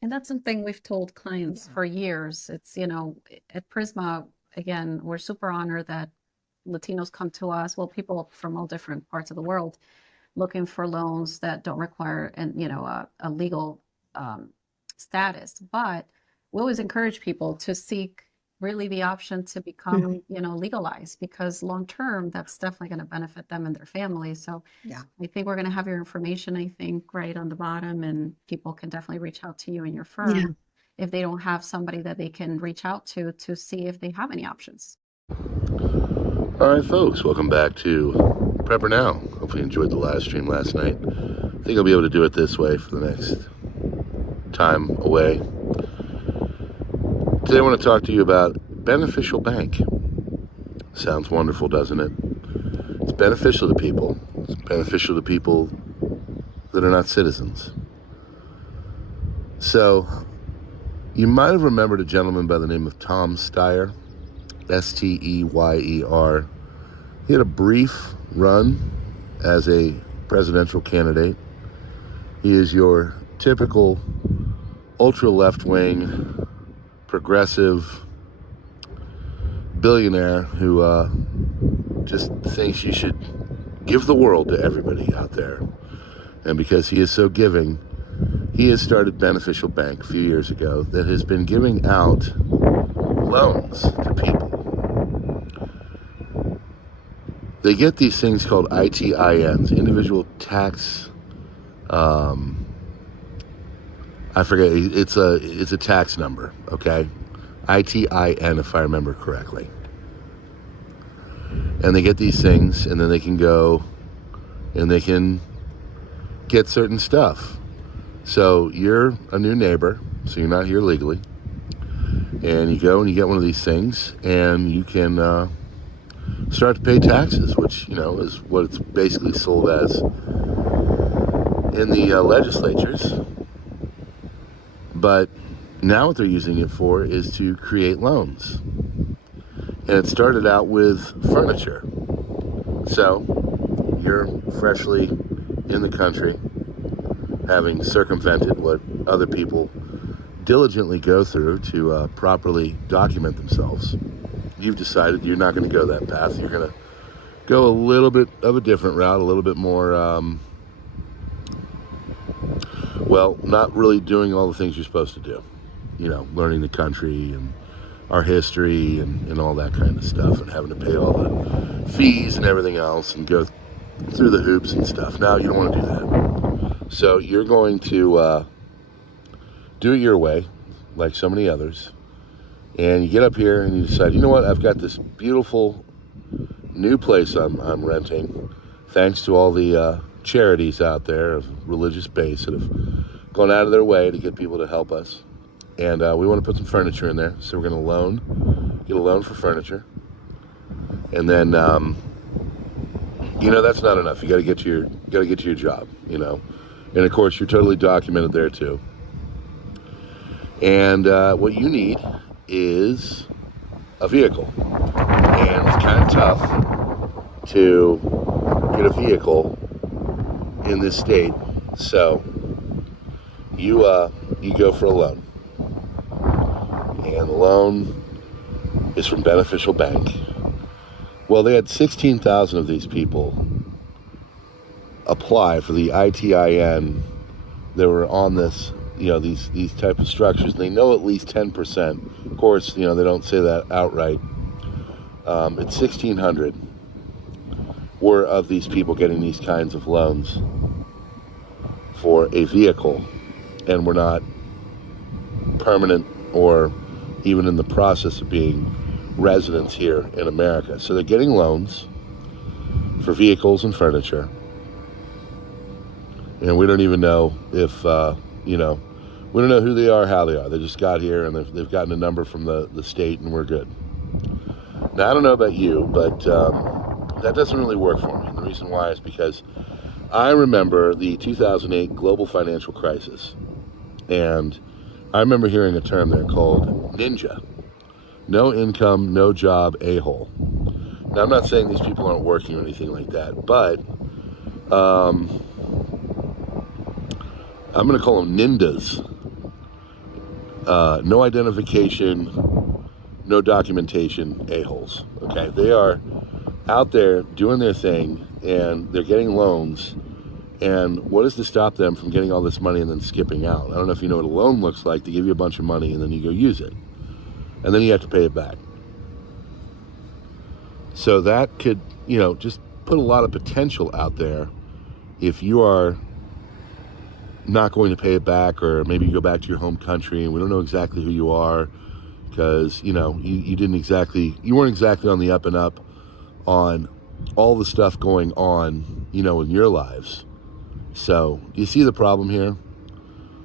And that's something we've told clients for years. It's, at Prisma, again, we're super honored that Latinos come to us, well, people from all different parts of the world looking for loans that don't require a legal um, status. But we always encourage people to seek really the option to Mhm. become, legalized because long term, that's definitely going to benefit them and their family. So Yeah. I think we're going to have your information, I think, right on the bottom, and people can definitely reach out to you and your Yeah. firm if they don't have somebody that they can reach out to see if they have any options. All right, folks, welcome back to PrepperNow. Hopefully you enjoyed the live stream last night. I think I'll be able to do it this way for the next time away. Today I want to talk to you about beneficial bank. Sounds wonderful, doesn't it? It's beneficial to people. It's beneficial to people that are not citizens. So, you might have remembered a gentleman by the name of Tom Steyer, Steyer. He had a brief run as a presidential candidate. He is your typical ultra left-wing progressive billionaire who just thinks you should give the world to everybody out there. And because he is so giving, he has started Beneficial Bank a few years ago that has been giving out loans to people. They get these things called ITINs, individual tax. I forget. It's a tax number. Okay, ITIN if I remember correctly. And they get these things, and then they can go, and they can get certain stuff. So you're a new neighbor, so you're not here legally, and you go and you get one of these things, and you can start to pay taxes, which is what it's basically sold as in the legislatures. But now what they're using it for is to create loans, and it started out with furniture. So you're freshly in the country, having circumvented what other people diligently go through to properly document themselves. You've decided you're not going to go that path. You're going to go a little bit of a different route, a little bit more, not really doing all the things you're supposed to do. Learning the country and our history and all that kind of stuff, and having to pay all the fees and everything else and go through the hoops and stuff. Now you don't want to do that. So you're going to do it your way, like so many others. And you get up here and you decide, you know what, I've got this beautiful new place I'm renting, thanks to all the charities out there of religious base that have gone out of their way to get people to help us. And we want to put some furniture in there, so we're going to get a loan for furniture. And then, that's not enough. You got to get to your job, And of course, you're totally documented there too. And what you need is a vehicle. And it's kind of tough to get a vehicle in this state. So you go for a loan. And the loan is from Beneficial Bank. Well, they had 16,000 of these people apply for the ITIN. They were on this, these type of structures. They know at least 10%. Of course, they don't say that outright. It's 1,600 were of these people getting these kinds of loans for a vehicle, and were not permanent or even in the process of being residents here in America. So they're getting loans for vehicles and furniture. And we don't even know if, we don't know who they are, how they are. They just got here and they've gotten a number from the state, and we're good. Now, I don't know about you, but that doesn't really work for me. And the reason why is because I remember the 2008 global financial crisis. And I remember hearing a term there called ninja. No income, no job, a-hole. Now, I'm not saying these people aren't working or anything like that, but I'm going to call them ninjas, no identification, no documentation a-holes. Okay, they are out there doing their thing, and they're getting loans. And what is to stop them from getting all this money and then skipping out? I don't know if you know what a loan looks like. They give you a bunch of money and then you go use it, and then you have to pay it back. So that could, just put a lot of potential out there if you are not going to pay it back, or maybe you go back to your home country and we don't know exactly who you are because, you weren't exactly on the up and up on all the stuff going on, in your lives. So do you see the problem here?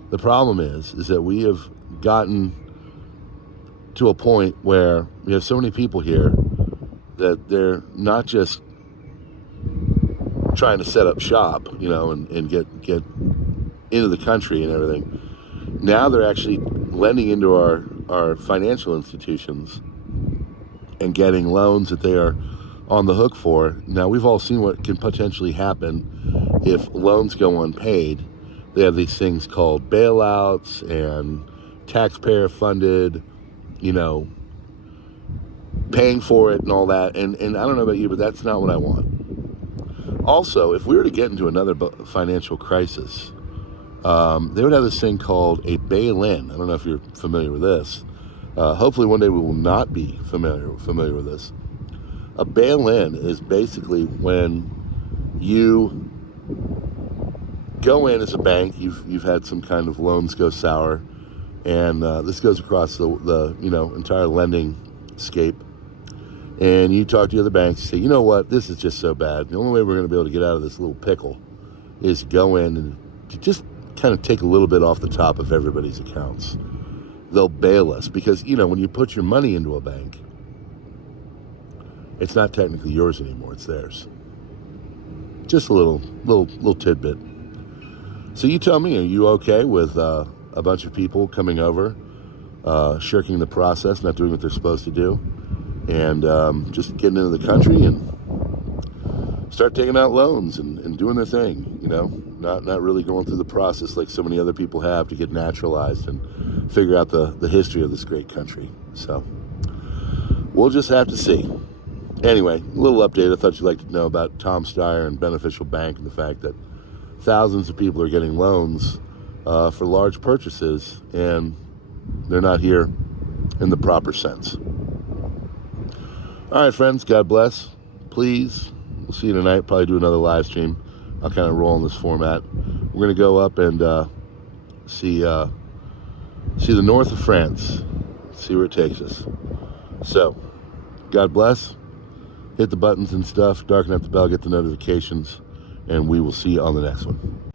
The problem is that we have gotten to a point where we have so many people here that they're not just trying to set up shop, and get into the country and everything. Now they're actually lending into our financial institutions and getting loans that they are on the hook for. Now, we've all seen what can potentially happen if loans go unpaid. They have these things called bailouts and taxpayer funded, paying for it and all that. And I don't know about you, but that's not what I want. Also, if we were to get into another financial crisis, they would have this thing called a bail-in. I don't know if you're familiar with this. Hopefully one day we will not be familiar with this. A bail-in is basically when you go in as a bank, you've had some kind of loans go sour, and this goes across the entire lending scape. And you talk to the other banks and say, you know what, this is just so bad. The only way we're going to be able to get out of this little pickle is go in and to just kind of take a little bit off the top of everybody's accounts. They'll bail us because, when you put your money into a bank, it's not technically yours anymore, it's theirs. Just a little tidbit. So you tell me, are you okay with a bunch of people coming over, shirking the process, not doing what they're supposed to do, and just getting into the country and start taking out loans and doing their thing, not really going through the process like so many other people have to get naturalized and figure out the history of this great country. So we'll just have to see. Anyway, a little update I thought you'd like to know about Tom Steyer and Beneficial Bank and the fact that thousands of people are getting loans for large purchases, and they're not here in the proper sense. All right, friends, God bless. Please, we'll see you tonight. Probably do another live stream. I'll kind of roll in this format. We're going to go up and see the north of France, see where it takes us. So, God bless. Hit the buttons and stuff, darken up the bell, get the notifications, and we will see you on the next one.